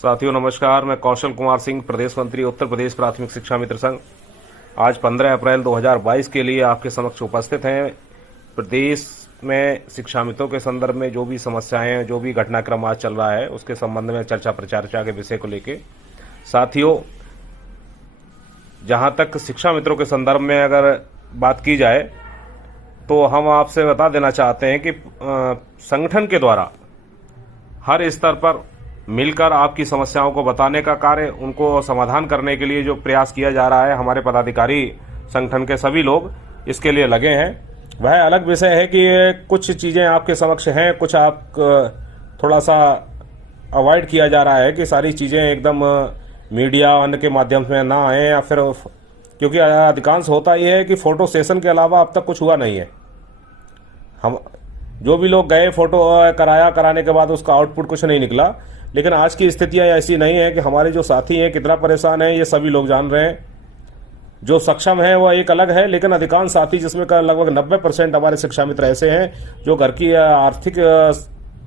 साथियों नमस्कार, मैं कौशल कुमार सिंह, प्रदेश मंत्री उत्तर प्रदेश प्राथमिक शिक्षा मित्र संघ। आज 15 अप्रैल 2022 के लिए आपके समक्ष उपस्थित हैं। प्रदेश में शिक्षा मित्रों के संदर्भ में जो भी समस्याएं हैं, जो भी घटनाक्रम आज चल रहा है, उसके संबंध में चर्चा प्रचर्चा के विषय को लेके। साथियों, जहां तक शिक्षा मित्रों के संदर्भ में अगर बात की जाए तो हम आपसे बता देना चाहते हैं कि संगठन के द्वारा हर स्तर पर मिलकर आपकी समस्याओं को बताने का कार्य, उनको समाधान करने के लिए जो प्रयास किया जा रहा है, हमारे पदाधिकारी संगठन के सभी लोग इसके लिए लगे हैं। वह अलग विषय है कि कुछ चीज़ें आपके समक्ष हैं, कुछ आप थोड़ा सा अवॉइड किया जा रहा है कि सारी चीज़ें एकदम मीडिया अन्य के माध्यम से ना आए, या फिर क्योंकि अधिकांश होता यह है कि फोटो सेशन के अलावा अब तक कुछ हुआ नहीं है। हम जो भी लोग गए फोटो कराने के बाद उसका आउटपुट कुछ नहीं निकला। लेकिन आज की स्थितियां ऐसी नहीं है कि हमारे जो साथी हैं कितना परेशान हैं, ये सभी लोग जान रहे हैं। जो सक्षम है वह एक अलग है, लेकिन अधिकांश साथी, जिसमें का लगभग 90% हमारे शिक्षा मित्र ऐसे हैं जो घर की आर्थिक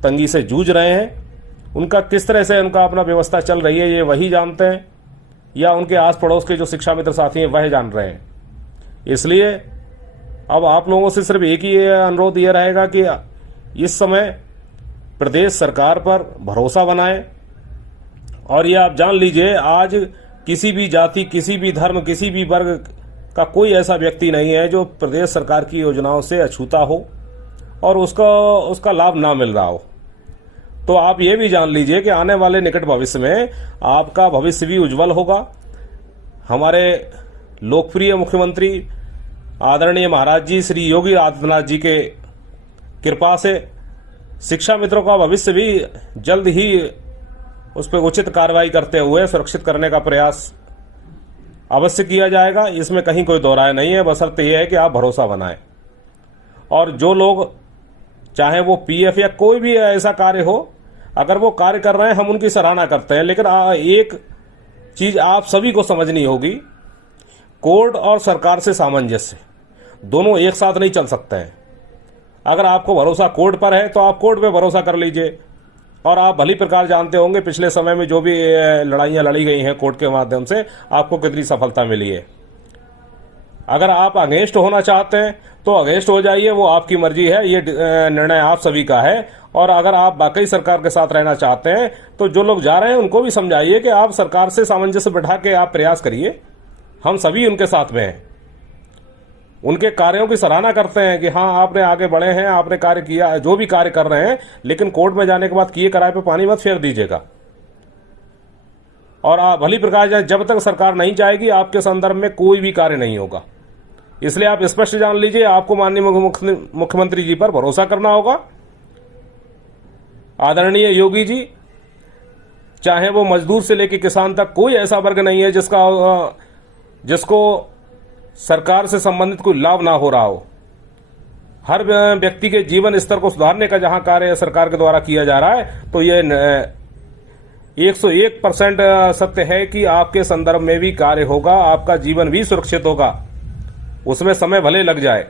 तंगी से जूझ रहे हैं। उनका किस तरह से उनका अपना व्यवस्था चल रही है, ये वही जानते हैं, या उनके आस पड़ोस के जो शिक्षा मित्र साथी हैं वह जान रहे हैं। इसलिए अब आप लोगों से सिर्फ एक ही अनुरोध ये रहेगा कि इस समय प्रदेश सरकार पर भरोसा बनाएं। और ये आप जान लीजिए, आज किसी भी जाति, किसी भी धर्म, किसी भी वर्ग का कोई ऐसा व्यक्ति नहीं है जो प्रदेश सरकार की योजनाओं से अछूता हो और उसका लाभ ना मिल रहा हो। तो आप ये भी जान लीजिए कि आने वाले निकट भविष्य में आपका भविष्य भी उज्जवल होगा। हमारे लोकप्रिय मुख्यमंत्री आदरणीय महाराज जी श्री योगी आदित्यनाथ जी के कृपा से शिक्षा मित्रों का भविष्य भी जल्द ही उस पर उचित कार्रवाई करते हुए सुरक्षित करने का प्रयास अवश्य किया जाएगा। इसमें कहीं कोई दो राय नहीं है, बशर्ते यह है कि आप भरोसा बनाएं। और जो लोग, चाहे वो पीएफ या कोई भी ऐसा कार्य हो, अगर वो कार्य कर रहे हैं हम उनकी सराहना करते हैं। लेकिन एक चीज आप सभी को समझनी होगी, कोर्ट और सरकार से सामंजस्य दोनों एक साथ नहीं चल सकते हैं। अगर आपको भरोसा कोर्ट पर है तो आप कोर्ट पे भरोसा कर लीजिए। और आप भली प्रकार जानते होंगे पिछले समय में जो भी लड़ाइयाँ लड़ी गई हैं कोर्ट के माध्यम से, आपको कितनी सफलता मिली है। अगर आप अगेंस्ट होना चाहते हैं तो अगेंस्ट हो जाइए, वो आपकी मर्जी है, ये निर्णय आप सभी का है। और अगर आप वाकई सरकार के साथ रहना चाहते हैं तो जो लोग जा रहे हैं उनको भी समझाइए कि आप सरकार से सामंजस्य बैठा के आप प्रयास करिए। हम सभी उनके साथ में हैं, उनके कार्यों की सराहना करते हैं कि हाँ आपने आगे बढ़े हैं, आपने कार्य किया, जो भी कार्य कर रहे हैं। लेकिन कोर्ट में जाने के बाद किए कराए पे पानी मत फेर दीजिएगा। और आप भली प्रकार, जब तक सरकार नहीं जाएगी आपके संदर्भ में कोई भी कार्य नहीं होगा। इसलिए आप स्पष्ट जान लीजिए, आपको माननीय मुख्यमंत्री जी पर भरोसा करना होगा। आदरणीय योगी जी, चाहे वो मजदूर से लेकर किसान तक, कोई ऐसा वर्ग नहीं है जिसको सरकार से संबंधित कोई लाभ ना हो रहा हो। हर व्यक्ति के जीवन स्तर को सुधारने का जहां कार्य सरकार के द्वारा किया जा रहा है, तो ये 101% सत्य है कि आपके संदर्भ में भी कार्य होगा, आपका जीवन भी सुरक्षित होगा। उसमें समय भले लग जाए।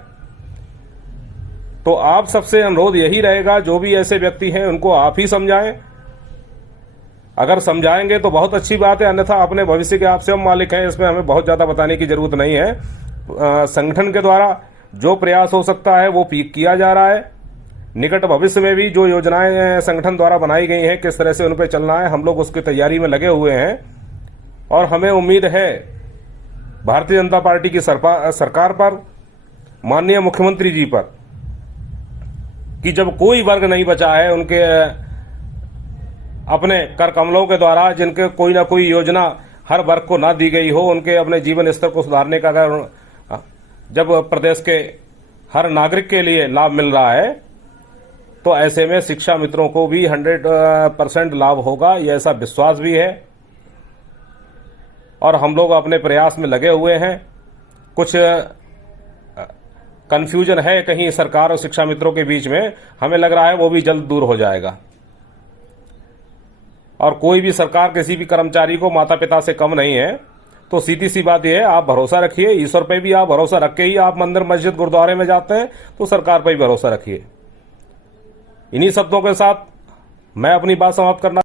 तो आप सबसे अनुरोध यही रहेगा, जो भी ऐसे व्यक्ति हैं उनको आप ही समझाएं। अगर समझाएंगे तो बहुत अच्छी बात है, अन्यथा अपने भविष्य के आपसे हम मालिक हैं, इसमें हमें बहुत ज्यादा बताने की जरूरत नहीं है। संगठन के द्वारा जो प्रयास हो सकता है वो किया जा रहा है। निकट भविष्य में भी जो योजनाएं संगठन द्वारा बनाई गई हैं, किस तरह से उन पर चलना है, हम लोग उसकी तैयारी में लगे हुए हैं। और हमें उम्मीद है भारतीय जनता पार्टी की सरकार पर, माननीय मुख्यमंत्री जी पर, कि जब कोई वर्ग नहीं बचा है उनके अपने कर कमलों के द्वारा, जिनके कोई ना कोई योजना हर वर्ग को ना दी गई हो, उनके अपने जीवन स्तर को सुधारने का अगर जब प्रदेश के हर नागरिक के लिए लाभ मिल रहा है, तो ऐसे में शिक्षा मित्रों को भी 100% लाभ होगा, ये ऐसा विश्वास भी है। और हम लोग अपने प्रयास में लगे हुए हैं। कुछ कंफ्यूजन है कहीं सरकार और शिक्षा मित्रों के बीच में, हमें लग रहा है वो भी जल्द दूर हो जाएगा। और कोई भी सरकार किसी भी कर्मचारी को माता पिता से कम नहीं है। तो सीधी सी बात यह है, आप भरोसा रखिए, ईश्वर पे भी आप भरोसा रख के ही आप मंदिर मस्जिद गुरुद्वारे में जाते हैं, तो सरकार पर भी भरोसा रखिए। इन्हीं शब्दों के साथ मैं अपनी बात समाप्त करना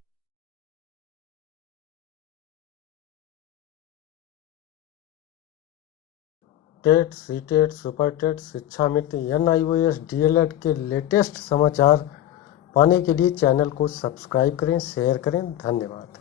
टेट, सीटेट, सुपर टेट, शिक्षा मित्र, NIOS, DLED के लेटेस्ट समाचार पाने के लिए चैनल को सब्सक्राइब करें, शेयर करें। धन्यवाद।